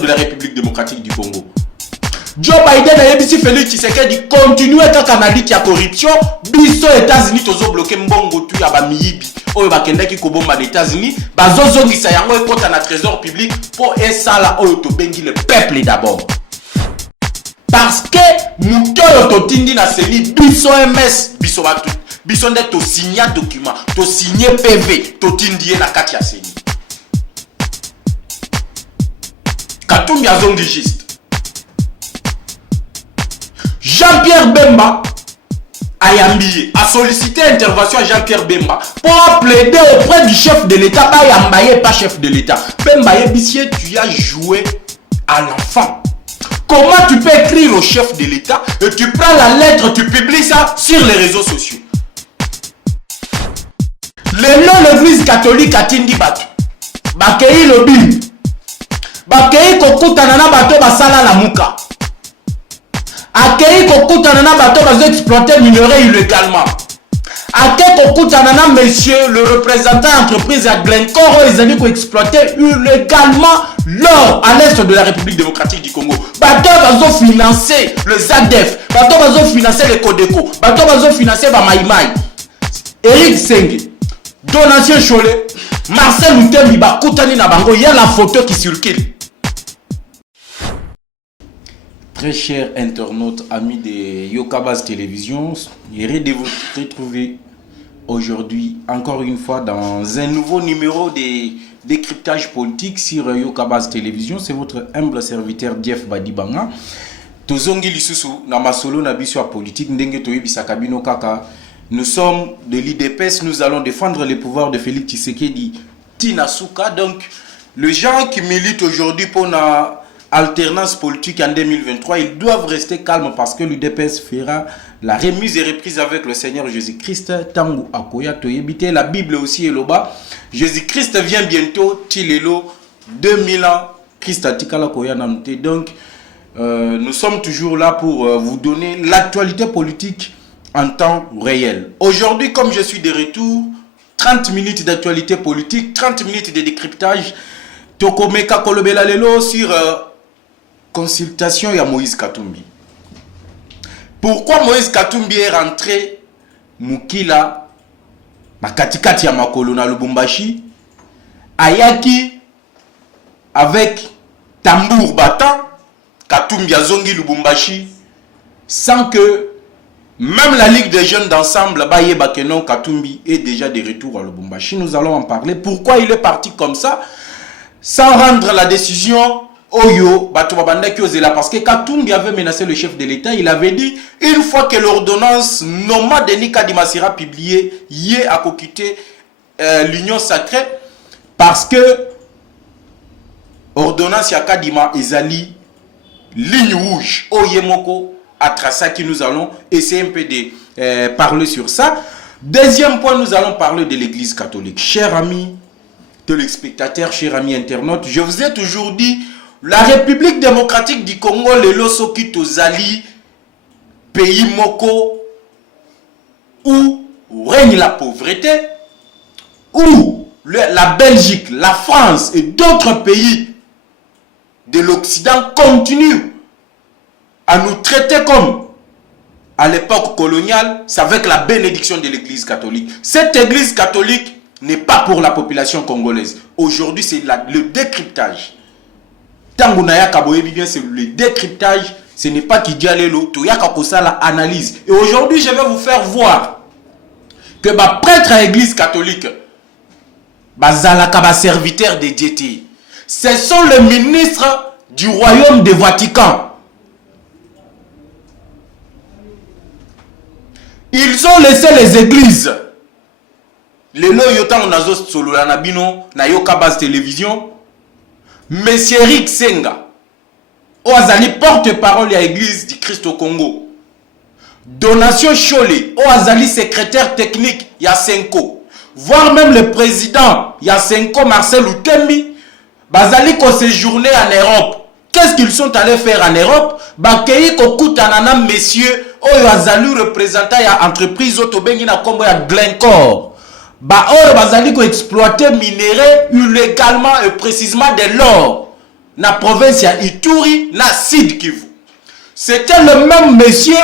de la République démocratique du Congo. Joe Biden a dit Félix Tshisekedi continue kaka na lutte ya corruption, biso États-Unis tozo bloquer mbongo tu ya ba miyibi. Oyo bakendaki kobomba les États-Unis, bazozongisa yango ekota na trésor public pour esala oyo to bengi le peuple d'abord. Parce que mutoyo to tindi na seli biso MS, biso batu, biso nde to signer document, to signer PV, to tindi na kati ya seli. Katumbi azongi juste. Jean-Pierre Bemba a sollicité intervention à Jean-Pierre Bemba pour plaider auprès du chef de l'État. Bayambaye, pas chef de l'État. Bemba Bissier, tu as joué à l'enfant. Comment tu peux écrire au chef de l'État et tu prends la lettre, tu publies ça sur les réseaux sociaux? L'église catholique a tindi batu. Bakei lobby. Bakei kokutana na bato basala la muka. Akei kokutana na bato bazo exploiter minerai illégalement. Akei kokutana na monsieur le représentant entreprise à Glencore ils ont dit qu'on exploitait illégalement l'or à l'est de la République démocratique du Congo. Bato bazo financer le ZADF, bato bazo financer le Codeco, bato bazo financer ba Maïmaï. Eric Senge, Donatien Cholet, Marcel Mutembi bakutani na bango, il y a la photo qui circule. Très chers internautes, amis de Yokabaz Télévision, heureux de vous retrouver aujourd'hui encore une fois dans un nouveau numéro de décryptage politique sur Yokabaz Télévision. C'est votre humble serviteur Jeff Badibanga. Tozongi lisusu na masolo na biso politique ndenge toyebisa kabino kaka. Nous sommes de l'IDPS, nous allons défendre les pouvoirs de Félix Tshisekedi Tinasuka. Donc les gens qui militent aujourd'hui pour la alternance politique en 2023, ils doivent rester calmes parce que l'UDPS fera la remise et reprise avec le Seigneur Jésus-Christ. Tangu akoya toyebite, la Bible aussi est là-bas. Jésus-Christ vient bientôt, tilelo 2000 ans, Christ atikala koya namte. Donc nous sommes toujours là pour vous donner l'actualité politique en temps réel. Aujourd'hui, comme je suis de retour, 30 minutes d'actualité politique, 30 minutes de décryptage. Tokomeka kolobela lelo sur consultation ya Moïse Katumbi. Pourquoi Moïse Katumbi est rentré Mukila na katikati ya makolo na Lubumbashi ayaki avec tambour battant Katumbi azongi Lubumbashi sans que même la Ligue des jeunes d'ensemble Baye Bakenon Katumbi est déjà de retour à Lubumbashi. Nous allons en parler. Pourquoi il est parti comme ça sans rendre la décision Oyo, parce que Katumbi avait menacé le chef de l'État, il avait dit, une fois que l'ordonnance Noma Denis Kadima sera publiée, Yé a quitté l'Union sacrée, parce que ordonnance Yakadima Ezali, ligne rouge, Oye Moko, à Trasaki, nous allons essayer un peu de parler sur ça. Deuxième point, nous allons parler de l'Église catholique. Chers amis téléspectateurs, chers amis internautes, je vous ai toujours dit, la République démocratique du Congo, le Losoki Tozali, pays moko, où règne la pauvreté, où la Belgique, la France et d'autres pays de l'Occident continuent à nous traiter comme à l'époque coloniale, c'est avec la bénédiction de l'Église catholique. Cette Église catholique n'est pas pour la population congolaise. Aujourd'hui, c'est le décryptage. Tango naya kaboyebi bien, c'est le décryptage. Ce n'est pas Kidialelo, Toyaka Kosala analyse. Et aujourd'hui, je vais vous faire voir que ma prêtre à l'église catholique, Bazalaka ba serviteur de Dieu, ce sont les ministres du royaume du Vatican. Ils ont laissé les églises. Les loyotan nazo solo la nabino na Yokabaz Télévision. Monsieur Eric Senga, Oazali porte-parole à l'église du Christ au Congo. Donatien Cholet, Oazali secrétaire technique Yasenko. Voire même le président Yasenko Marcel Mutembi, Bazali ko séjourné en Europe. Qu'est-ce qu'ils sont allés faire en Europe? Bakei ko kutanana messieurs, Oazali représentant ya entreprise Otobengi na kombo ya Glencore. Bazali ko exploiter minerai illégalement et précisément de l'or. na province ya Ituri, na Sud Kivu. C'était le même monsieur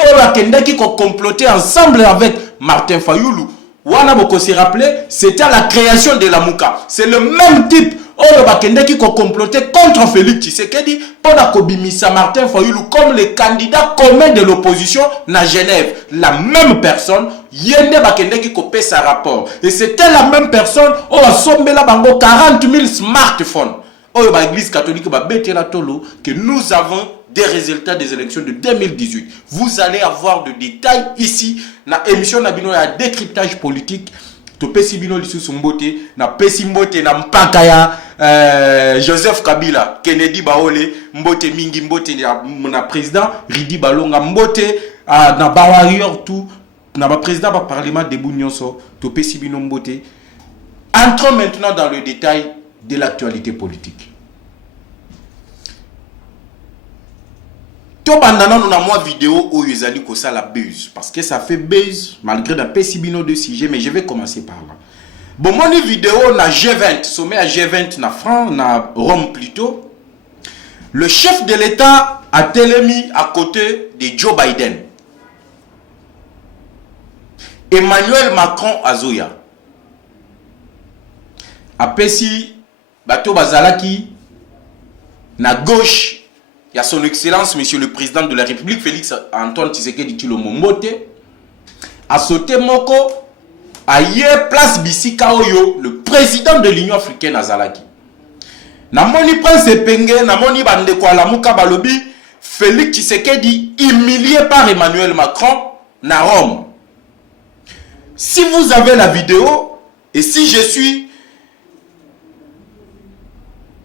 qui a comploté ensemble avec Martin Fayoulou. Wana boko se rappeler, c'était la création de la Mouka. C'est le même type qui a comploté contre Félix Tshisekedi pour Kobimisa Martin Fayoulou comme le candidat commun de l'opposition na Genève. La même personne, Yende Bakende qui copie sa rapport. Et c'était la même personne, on a sommé la bango 40 000 smartphones. L'église catholique va bêter la tolo que nous avons des résultats des élections de 2018. Vous allez avoir de détails ici. Na émission Nabino ya décryptage politique. To pesi bino lisu sumbote na pesi mbote na mpaka ya Joseph Kabila, Kennedy Baole, mbote mingi mbote na président Ridi Balonga mbote na Bawarior tout na ba président ba parlement de Bunyonso, to pesi bino mbote. Entrons maintenant dans le détail de l'actualité politique. Tout bandana nous avons une vidéo où ils allaient que ça la buzz parce que ça fait buzz malgré la pesibino de sujet, mais je vais commencer par là. Bon, mon vidéo na G20, sommet à G20 na France, na Rome plutôt. Le chef de l'État a télémis à côté de Joe Biden. Emmanuel Macron Azoya. Apesi bato bazalaki na gauche. Il y a son excellence, monsieur le président de la République, Félix Antoine Tshisekedi Tshilombo Mbote, a sauté moko, a yé place Bisika Oyo, le président de l'Union africaine Azalaki. Na moni prince Penge, na moni bande kwa la muka balobi, Félix Tshisekedi humilié par Emmanuel Macron, na Rome. Si vous avez la vidéo, et si je suis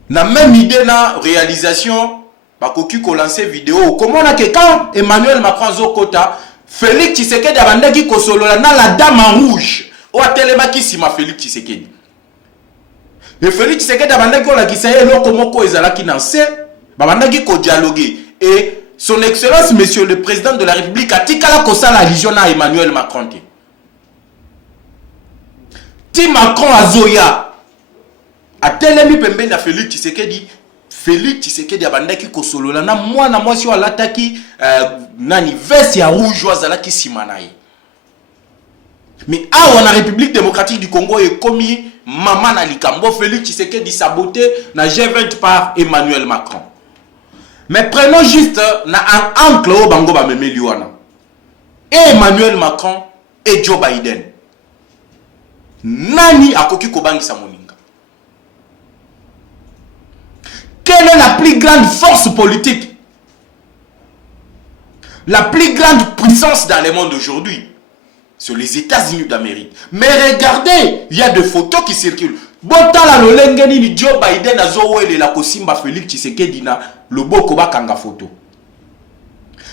na même idée na réalisation, bakoki ko lancer vidéo comment na que quand Emmanuel Macron zokota Félix Tshisekedi abandaki ko solola na la dame en rouge o atelemaki sima Félix Tshisekedi et Félix Tshisekedi abandaki ko la kisaye loko moko ezalaki na se babandaki ko dialoguer et son excellence monsieur le président de la République atikala ko sala allusion na Emmanuel Macron ti Macron azoya atelemi pembe na Félix Tshisekedi. Félix Tshisekedi abandaki ko solola na mwana mwasi alataki nani veste ya rouge wazalaki simanaye. Mais awa na République démocratique du Congo et komi maman na likambo Félix Tshisekedi saboté na G20 par Emmanuel Macron. Mais prenons juste na un oncle o bango ba memeli wana. Emmanuel Macron et Joe Biden. Nani akoki ko bangisa moninga? Quelle est la plus grande force politique? La plus grande puissance dans le monde aujourd'hui? Sur les États-Unis d'Amérique. Mais regardez, il y a des photos qui circulent. Botala lolengeni ni Joe Biden azowele la kosimba Félix Tshisekedi na loboko bakanga photo.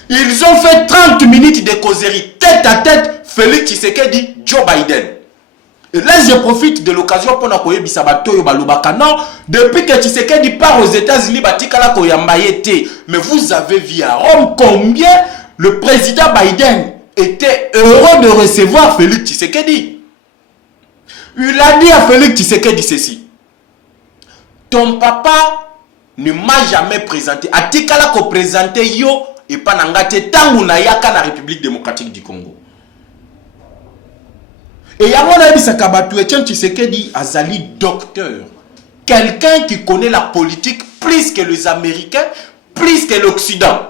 Ils ont fait 30 minutes de causerie tête à tête Félix Tshisekedi, Joe Biden. Et là, je profite de l'occasion pour nous dire depuis que Tshisekedi part aux États-Unis, mais vous avez vu à Rome combien le président Biden était heureux de recevoir Félix Tshisekedi. Il a dit à Félix Tshisekedi ceci: ton papa ne m'a jamais présenté. Atikala ko présenté yo et pas nangate tangu na yaka na République démocratique du Congo. Et Yamona Bisakabatou Etienne Tshisekedi azali docteur. Quelqu'un qui connaît la politique plus que les Américains, plus que l'Occident.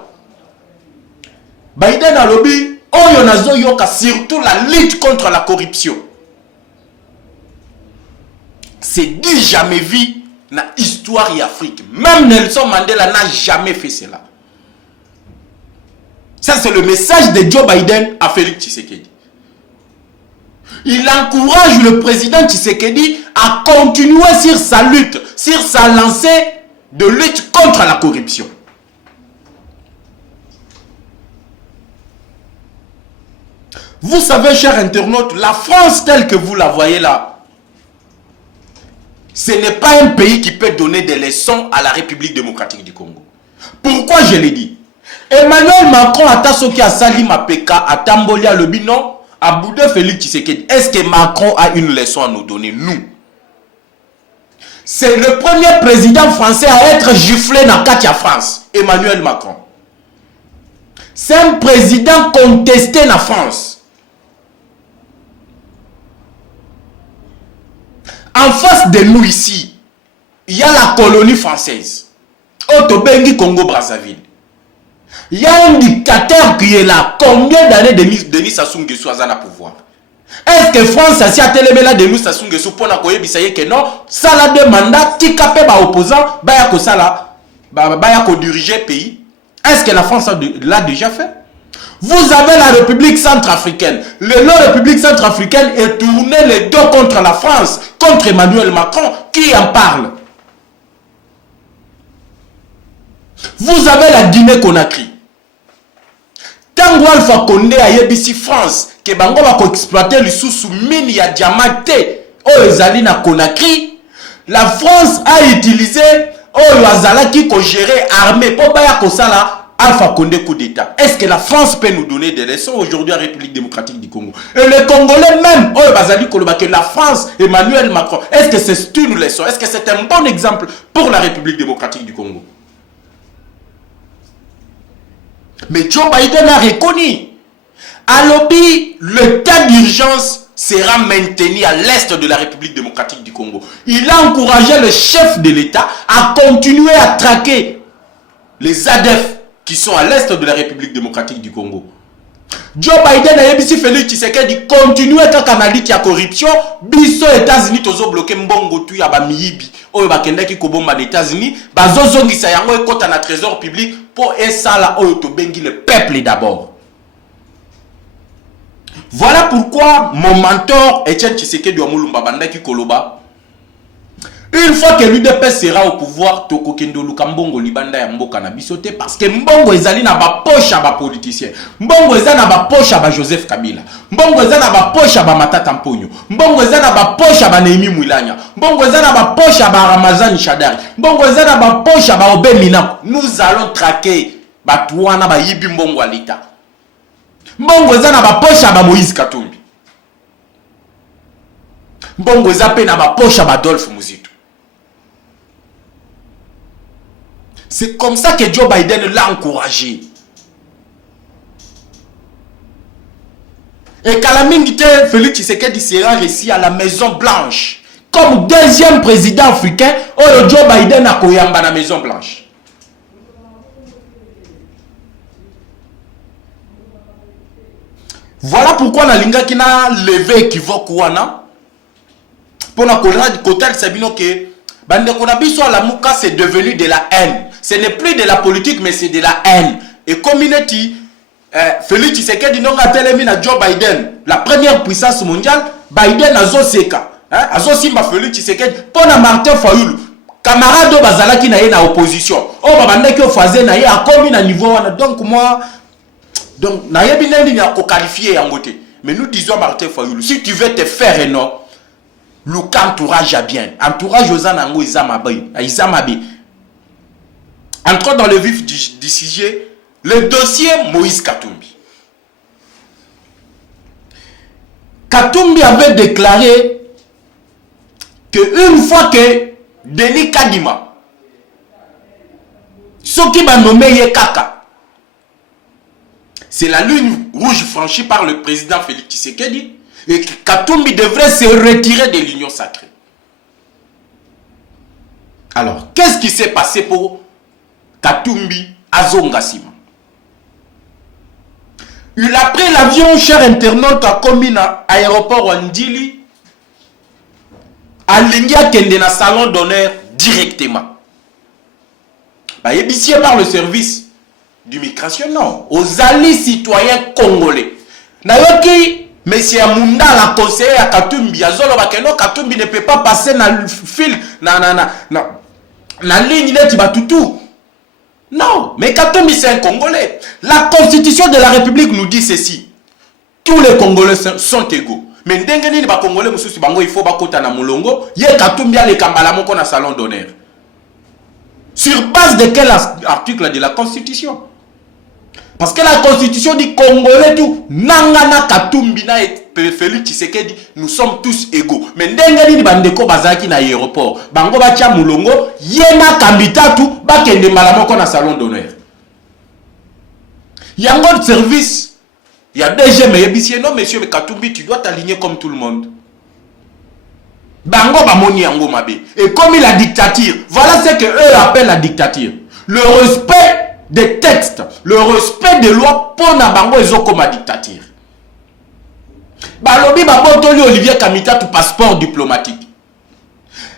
Biden a lobby, Oyonazo Yoka, surtout la lutte contre la corruption. C'est dit jamais vu dans l'histoire et Afrique. Même Nelson Mandela n'a jamais fait cela. Ça, c'est le message de Joe Biden à Félix Tshisekedi. Il encourage le président Tshisekedi à continuer sur sa lutte, sur sa lancée de lutte contre la corruption. Vous savez, chers internautes, la France telle que vous la voyez là, ce n'est pas un pays qui peut donner des leçons à la République démocratique du Congo. Pourquoi je l'ai dit? Emmanuel Macron a tasoki a Salim Apeka, a Tambolia le binon, à Bouddha Félix Tshisekedi. Est-ce que Macron a une leçon à nous donner, nous? C'est le premier président français à être giflé dans la France, Emmanuel Macron. C'est un président contesté en France. En face de nous ici, il y a la colonie française. Otobengi Congo-Brazzaville. Il y a un dictateur qui est là. Combien d'années Denis Sassou Nguesso a na pouvoir? Est-ce que France a si atelemela Denis Sassou Nguesso pour na koye bisaye que non? Ça la demande tikape ba opposant baya ko sala baya ko diriger pays. Est-ce que la France l'a déjà fait? Vous avez la République centrafricaine. Le République centrafricaine est tournée les dos contre la France, contre Emmanuel Macron. Qui en parle? Vous avez la Guinée-Conakry. Tango Alpha Condé a yebisi France que bango va exploiter le sous mine ya diamanté o ezali na Conakry. La France a utilisé o yazala qui ko gérer armée pour baya ko sala Alpha Condé coup d'état. Est-ce que la France peut nous donner des leçons aujourd'hui à la République démocratique du Congo? Et les Congolais même o bazali koloba que la France, Emmanuel Macron, est-ce que c'est une leçon? Est-ce que c'est un bon exemple pour la République démocratique du Congo? Mais Joe Biden a reconnu. À l'OBI, le cas d'urgence sera maintenu à l'est de la République démocratique du Congo. Il a encouragé le chef de l'État à continuer à traquer les ADF qui sont à l'est de la République démocratique du Congo. Joe Biden a dit Félix Tshisekedi continuer kaka na lutte ya corruption, biso États-Unis tozo bloquer mbongo tu ya ba miyibi oyo bakenda ki kobomba les États-Unis, bazo zongisa yango ekota na trésor public pour esala oyo to bengi le peuple d'abord. Voilà pourquoi mon mentor Etienne Tshisekedi wa Mulumba bandaki koloba, une fois que l'UDP sera au pouvoir, toko kendo luka mbongo libanda ya mboka na bisote parce que mbongo ezali na ba poche ba politicien, mbongo ezali na ba poche ba Joseph Kabila, mbongo ezali na ba poche ba Matata Mponyo, mbongo ezali na ba poche ba Némi Mwilanya, mbongo ezali na ba poche ba Ramazani Shadari, mbongo ezali na ba poche ba Obé Minako. Nous allons traquer batouana ba yibi mbongo à l'État. Mbongo ezali na ba poche ba Moïse Katumbi, mbongo ezali pe na ba poche ba Adolphe Muzitu. C'est comme ça que Joe Biden l'a encouragé. Et Kalamingite Félix Tshisekedi sera reçu à la Maison Blanche comme deuxième président africain. Oh, Joe Biden a koyamba na Maison Blanche. Voilà pourquoi la linga qui n'a levé équivoque wana pour na kolera du côté de Sabino que bande konabiso à la muka c'est devenu de la haine. Ce n'est plus de la politique, mais c'est de la haine. Et community, Félix Tshisekedi n'onga telemi na Joe Biden, la première puissance mondiale, Biden a Zoseka. A Zosimba Félix Tshisekedi, pour na Martin Fayulu, camarade bazala qui na ye na opposition. Oh, babande ki ofaze na ye a commis na niveau wana. Donc moi, donc na ye binendi na ko qualifier yangote. Mais nous disons Martin Fayulu, si tu veux te faire énorme, Luka entourage à bien. Entourage aux anango izamabe, izamabe. Entrons dans le vif du sujet, le dossier Moïse Katumbi. Katumbi avait déclaré que une fois que Denis Kadima, ce qui va nommer Yekaka, c'est la ligne rouge franchie par le président Félix Tshisekedi, et que Katumbi devrait se retirer de l'union sacrée. Alors, qu'est-ce qui s'est passé pour Katumbi Azongasima? Il a pris l'avion, cher internaute, à Komina, aéroport Wandili, à Lingia Kendena salon d'honneur directement. Ébicié par le service d'immigration, non. Aux alliés citoyens congolais. Nayoki, Monsieur Amunda, la conseillère à Katumbi, Katumbi ne peut pas passer dans le fil, la ligne de Batutu. Non, mais Katumbi c'est un Congolais. La constitution de la République nous dit ceci. Tous les Congolais sont égaux. Mais ndengeni ni ba Congolais mususu bango il faut bakota na mulongo, ye Katumbi ale kambala moko na salon d'honneur. Sur base de quel article de la Constitution? Parce que la Constitution dit Congolais tout nangana Katumbi na Félix Tshisekedi, nous sommes tous égaux. Mais ndengeli bandeko bazaki na aéroport. Bango batia mulongo, yena kambitatu bakende malamoko na salon d'honneur. Il y a un autre service. Il y a DG mais non monsieur Katumbi, tu dois t'aligner comme tout le monde. Bango bamoni yango mabe. Et comme la dictature, voilà ce que eux appellent la dictature. Le respect des textes, le respect des lois pour na bango ezoko ma dictature. Balobi babotoli Olivier Kamitatu passeport diplomatique.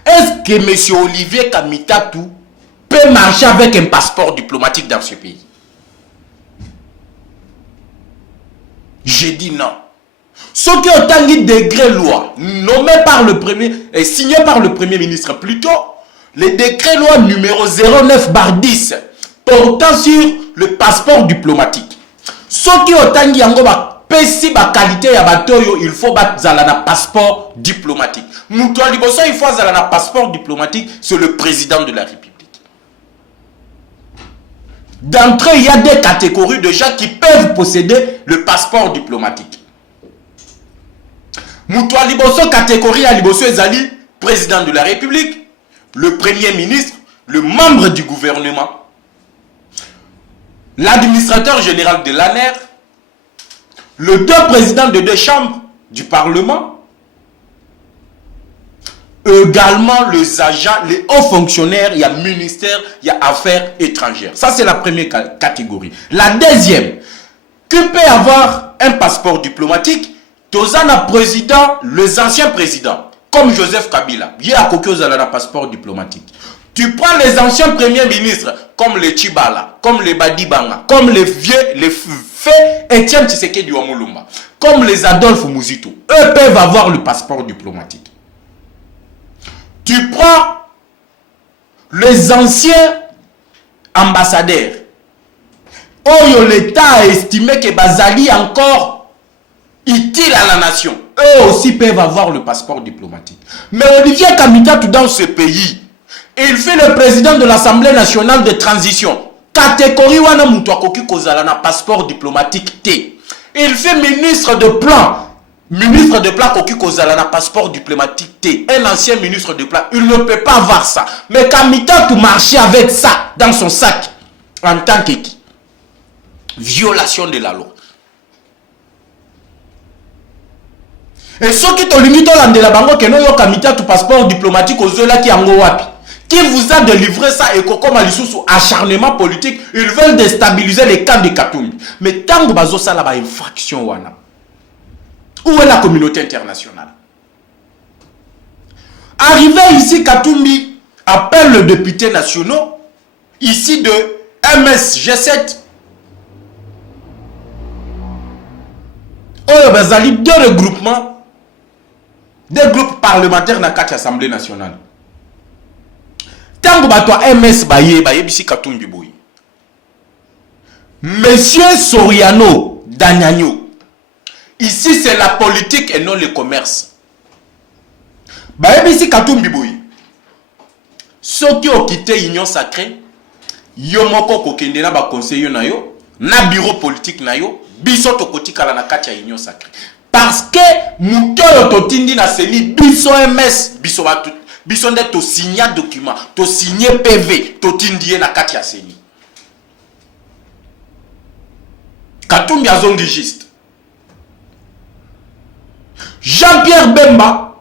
Est-ce que monsieur Olivier Kamitatu peut marcher avec un passeport diplomatique dans ce pays? J'ai dit non. Ce qui est un décret loi nommé par le premier et signé par le premier ministre plutôt, le décret loi numéro 09/10 portant sur le passeport diplomatique. Ce qui est un yango ba pesi ba qualité ya batoyo, il faut ba zala na passeport diplomatique. Muto liboso il faut zala na passeport diplomatique, c'est le président de la République. D'entrée, il y a des catégories de gens qui peuvent posséder le passeport diplomatique. Moutoua Liboso, catégorie à Liboso Ezali, président de la République, le premier ministre, le membre du gouvernement, l'administrateur général de l'ANER, le deux présidents de deux chambres du Parlement, également les agents, les hauts fonctionnaires, il y a ministère, il y a affaires étrangères. Ça, c'est la première catégorie. La deuxième, qui peut avoir un passeport diplomatique, Tozana président, les anciens présidents, comme Joseph Kabila, il y a un passeport diplomatique. Tu prends les anciens premiers ministres, comme les Chibala, comme les Badibanga, comme les vieux, les faits Etienne Tshisekedi Wamulumba, comme les Adolphe Muzito. Eux peuvent avoir le passeport diplomatique. Tu prends les anciens ambassadeurs. Oh, l'État a estimé que Bazali encore utile à la nation. Eux aussi peuvent avoir le passeport diplomatique. Mais Olivier Kamitatu dans ce pays, il fait le président de l'Assemblée nationale de transition. Catégorie wana muto akoki kozala na passeport diplomatique T. Il fait ministre de plan. Ministre de plan Koki Kozala na passeport diplomatique T. Un ancien ministre de plan. Il ne peut pas avoir ça. Mais Kamitatu marcher avec ça dans son sac. En tant que qui? Violation de la loi. Et ceux qui te limitent dans la banque que non yo Kamitatu passeport diplomatique aux là qui ango wapi. Qui vous a délivré ça et comme sous acharnement politique, ils veulent déstabiliser les camps de Katumbi. Mais tant que bazo ça là ba infraction wana. Où est la communauté internationale? Arrivé ici, Katumbi appelle les députés nationaux, ici de MS G7. Oh, bazali deux regroupements, des groupes parlementaires dans l'Assemblée nationale. Tant que toi MS baye bisi Katumbi boy. Monsieur Soriano Danyagno. Ici, c'est la politique et non le commerce. Bayebi si Katumbi boy. Ceux qui ont quitté l'Union sacrée, yomoko kokende na ba conseiller na yo, na bureau politique na yo, biso tokoti kala na kati ya Union sacrée. Parce que mutoyo totindi na seni biso MS, biso batu, biso nde to signer document, to signer PV, totindi na kati ya seni. Katumbi azongi juste. Jean-Pierre Bemba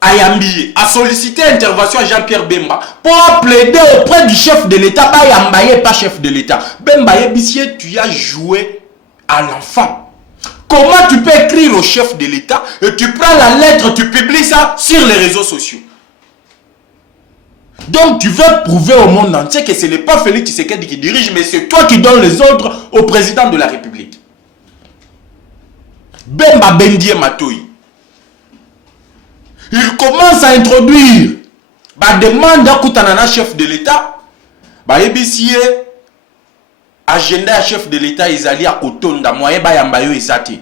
a sollicité intervention à Jean-Pierre Bemba pour plaider auprès du chef de l'État. Pas chef de l'État. Bemba, tu as joué à l'enfant. Comment tu peux écrire au chef de l'État et tu prends la lettre, tu publies ça sur les réseaux sociaux? Donc tu veux prouver au monde entier que ce n'est pas Félix Tshisekedi qui dirige, mais c'est toi qui donnes les ordres au président de la République. Bemba Bendie Matoyi. Il commence à introduire la demande à Koutanana, chef de l'État. Bayebisie agenda chef de l'État Isali à Kotonda, moyen Bayambayo Isati.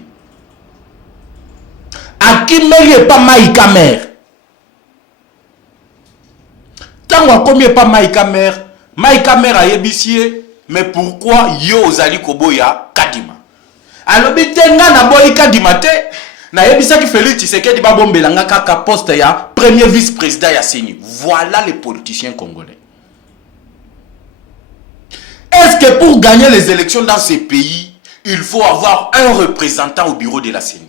Akimeli pas Maïka mère. Tant qu'on combien pas Maïka mère a yebisie, mais pourquoi yo Zali Koboya Kadima? Alors, bitenga na boy Kadima te. Naebisa qui Félix Tshisekedi babombelanga kaka poste ya premier vice-président ya CENI. Voilà les politiciens congolais. Est-ce que pour gagner les élections dans ces pays, il faut avoir un représentant au bureau de la CENI?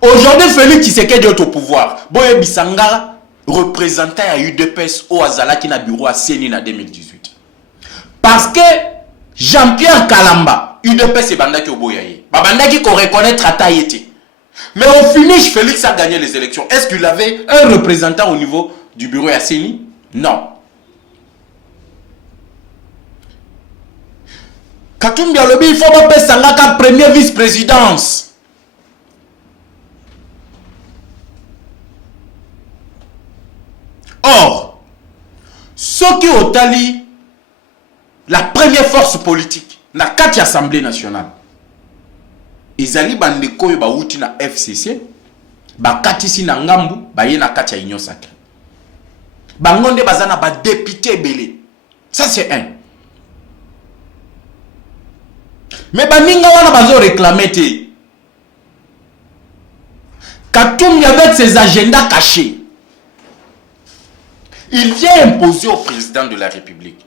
Aujourd'hui, Félix Tshisekedi est au pouvoir. Boye Bisanga, représentant à UDPS au Azala qui n'a bureau à CENI en 2018. Parce que Jean-Pierre Kalamba, UDPS et Bandaki Oboyaye, Bandaki qu'on reconnaître à Taïeti. Mais au finish, Félix a gagné les élections. Est-ce qu'il avait un représentant au niveau du bureau à CENI? Non. Katumbi Alobi, il faut pas Sanga comme première vice-présidence. Or, ceux qui ont tali la première force politique, na 4 assemblées nationales, ils allaient bandeko ba outi na FCC, ba katisi na ngambu, ba ye na 4 union sacrée. Bangonde bazana ba député belé. Ça c'est un. Mais baninga wana bazo réclamer. Katumbi avec ses agendas cachés, il vient imposer au président de la République.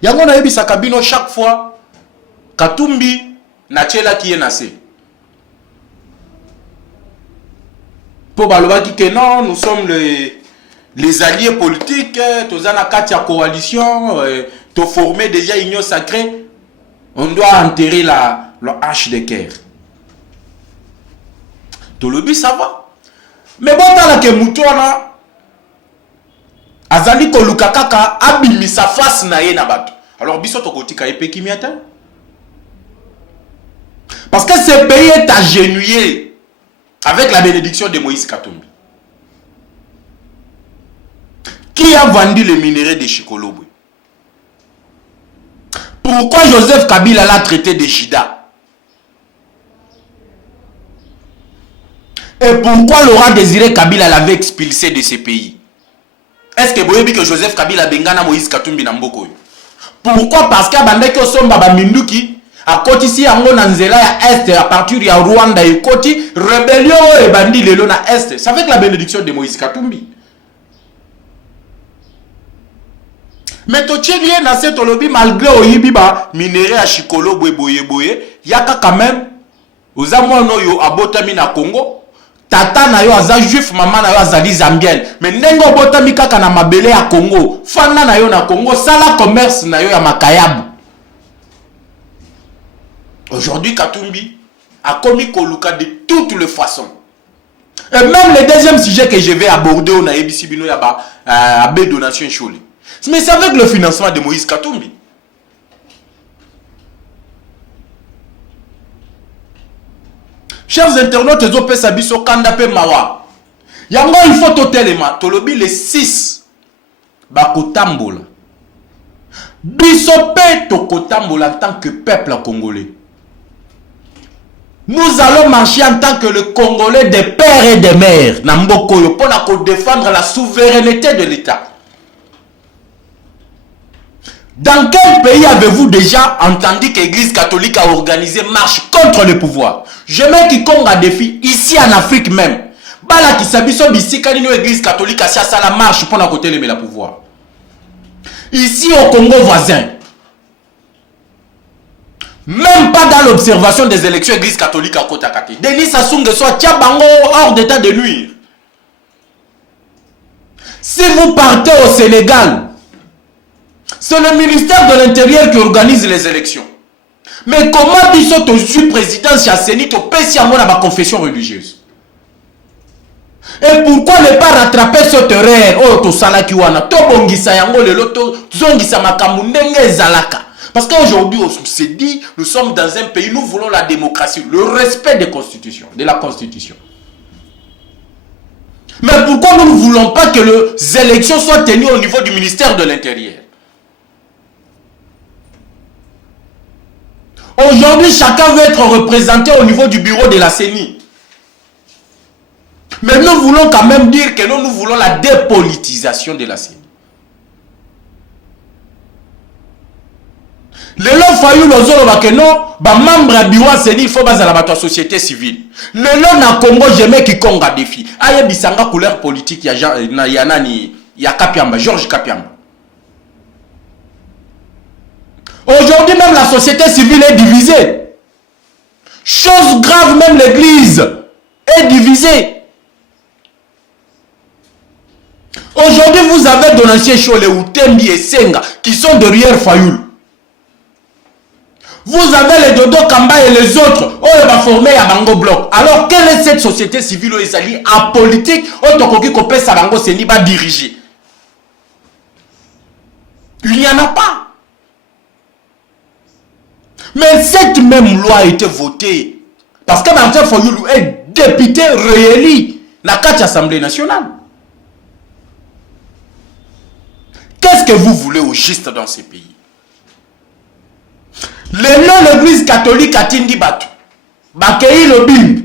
Yango na yebi sakabino chaque fois Katumbi na tchela qui est nassé. Pour balobaki que non, nous sommes les alliés politiques, tozana katia coalition, to former déjà union sacrée, on doit enterrer la hache de guerre. Tolobi ça va. Mais bon dans la ke mutona azali ko lukakaka abimi sa face na ye na bato. Alors biso tokotika epeki miata. Parce que ce pays est agenouillé avec la bénédiction de Moïse Katumbi. Qui a vendu les minéraux de Chikolobwe? Pourquoi Joseph Kabila l'a traité de Jida? Et pourquoi Laurent Désiré Kabila l'avait expulsé de ces pays? Est-ce que vous avez dit que Joseph Kabila Bengana Moïse Katumbi Namboko? Pourquoi? Parce qu'il y a bandé qui sont baba Minduki à côté ici en Nzela à est à partir de Rwanda et côté rébellion et bandit le na est. C'est avec la bénédiction de Moïse Katumbi. Mais tu tiens lié dans cette lobby malgré Oyibiba minéré à Chikolo boye yaka quand même aux amono yo abotami na Congo. Tata na yo aza juif, maman na yo azali zambienne. Mais nengo botami kaka na mabele à Congo. Fana na yo na Congo, sala commerce na yo ya makayabu. Aujourd'hui, Katumbi a commis Koluka de toutes les façons. Et même le deuxième sujet que je vais aborder au Naïbisi Bino Yaba, à B Donation Choli. Mais c'est avec le financement de Moïse Katumbi. Chers internautes, les OPS Abisso Kandape Mawa. Yango, il faut totalement. Tolobi les 6. Bakotambola. Bisope Tokotambola en tant que peuple congolais. Nous allons marcher en tant que le Congolais des pères et des mères. Nambokoyo pour défendre la souveraineté de l'État. Dans quel pays avez-vous déjà entendu que l'Église catholique a organisé marche contre le pouvoir? Je mets quiconque à défi, ici en Afrique même. Bala qui s'abisso bisika nino l'Église catholique a cherché la marche pour côté le pouvoir. Ici au Congo voisin. Même pas dans l'observation des élections l'Église catholique à côté à côté. Denis Sassou Nguesso tient bango hors d'état de nuire. Si vous partez au Sénégal, c'est le ministère de l'Intérieur qui organise les élections. Mais comment biso to suis président Chasseni to pesi à la confession religieuse? Et pourquoi ne pas rattraper ce terrain? Oh to salaki wana to bongisa yango lelo to zongisa makambu ndenge zalaka. Parce qu'aujourd'hui on se dit nous sommes dans un pays, nous voulons la démocratie, le respect des constitutions, de la constitution. Mais pourquoi nous ne voulons pas que les élections soient tenues au niveau du ministère de l'Intérieur? Aujourd'hui, chacun veut être représenté au niveau du bureau de la CENI. Mais nous voulons quand même dire que nous voulons la dépolitisation de la CENI. Lelo fayu lozolo bakeno ba membre ya biwa seni il faut bazala bato société civile. Lelo na Congo jamais qui konga défi. Aye bisanga couleur politique ya nani ya Kapiamba, Georges Kapiamba. Aujourd'hui même la société civile est divisée. Chose grave, même l'église est divisée. Aujourd'hui vous avez Donatien Chole ou Tembi et Senga qui sont derrière Fayoul. Vous avez les Dodo Kamba et les autres, on va former à Bango Bloc. Alors, quelle est cette société civile qui est en politique, qui sa Bango Seni va diriger? Il n'y en a pas. Mais cette même loi a été votée parce que Martin Fayoulou est député réélu dans l'Assemblée nationale. Qu'est-ce que vous voulez au juste dans ces pays? L'église catholique a tindi bato. Bakei le bim.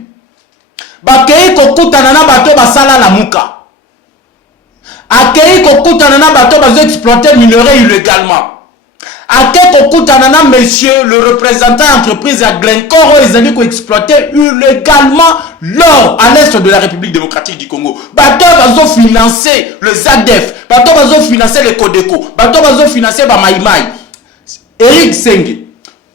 Bakei kokuta nana bato basala la muka. Akei kokuta nana bato bazo exploiter minerai illégalement. Akei kokuta nana monsieur le représentant entreprise à Glencore ils ont exploiter illégalement l'or à l'est de la République démocratique du Congo. Bato bazo financer le ZADF. Bato bazo financer le Codeco. Bato bazo financer ba Maïmaï. Eric Senge.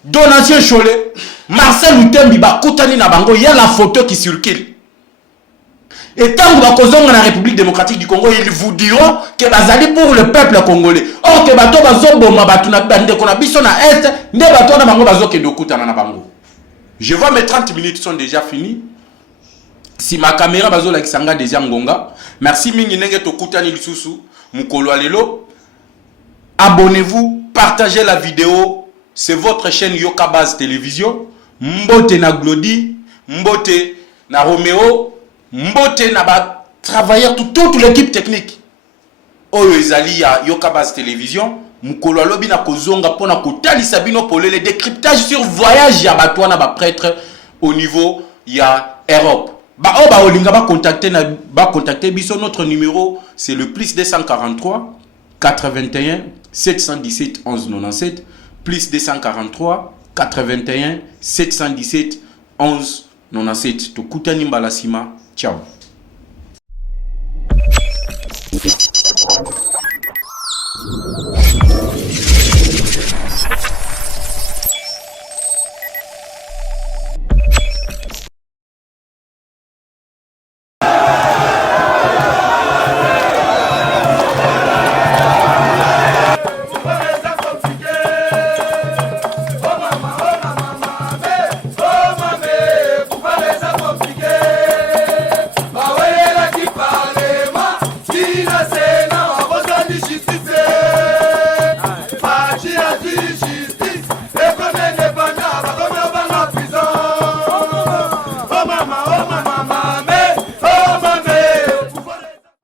Donatien Chole, Marcel Lutembi, Koutani Nabango, il y a la photo qui circule. Et tant que vous dans la République démocratique du Congo, ils vous diront que vous pour le peuple congolais. Or que bato bazo boma batuna bande kona biso na est, ne bato na bango bazo kendo kutana na bango. Je vois mes 30 minutes sont déjà finies. Si ma caméra bazo la kisanga déjà ngonga. Merci mingi nenge to kutani lisusu mukolo alelo. Abonnez-vous, partagez la vidéo. C'est votre chaîne Yokabaz Télévision. Mbote na Glody, Mbote na Roméo, Mbote na ba travailleurs toute l'équipe technique. Oyo ezali ya Yokabaz Télévision. Mukolo alobi na kozonga pona kotalisa bino polele décryptage sur voyage ya batwana ba prêtre au niveau ya Europe. Ba oba olinga ba contacter biso, notre numéro c'est le plus 243 81 717 11 97. Plus 243 81 717 11 97. Tokutani mbalasima. Ciao.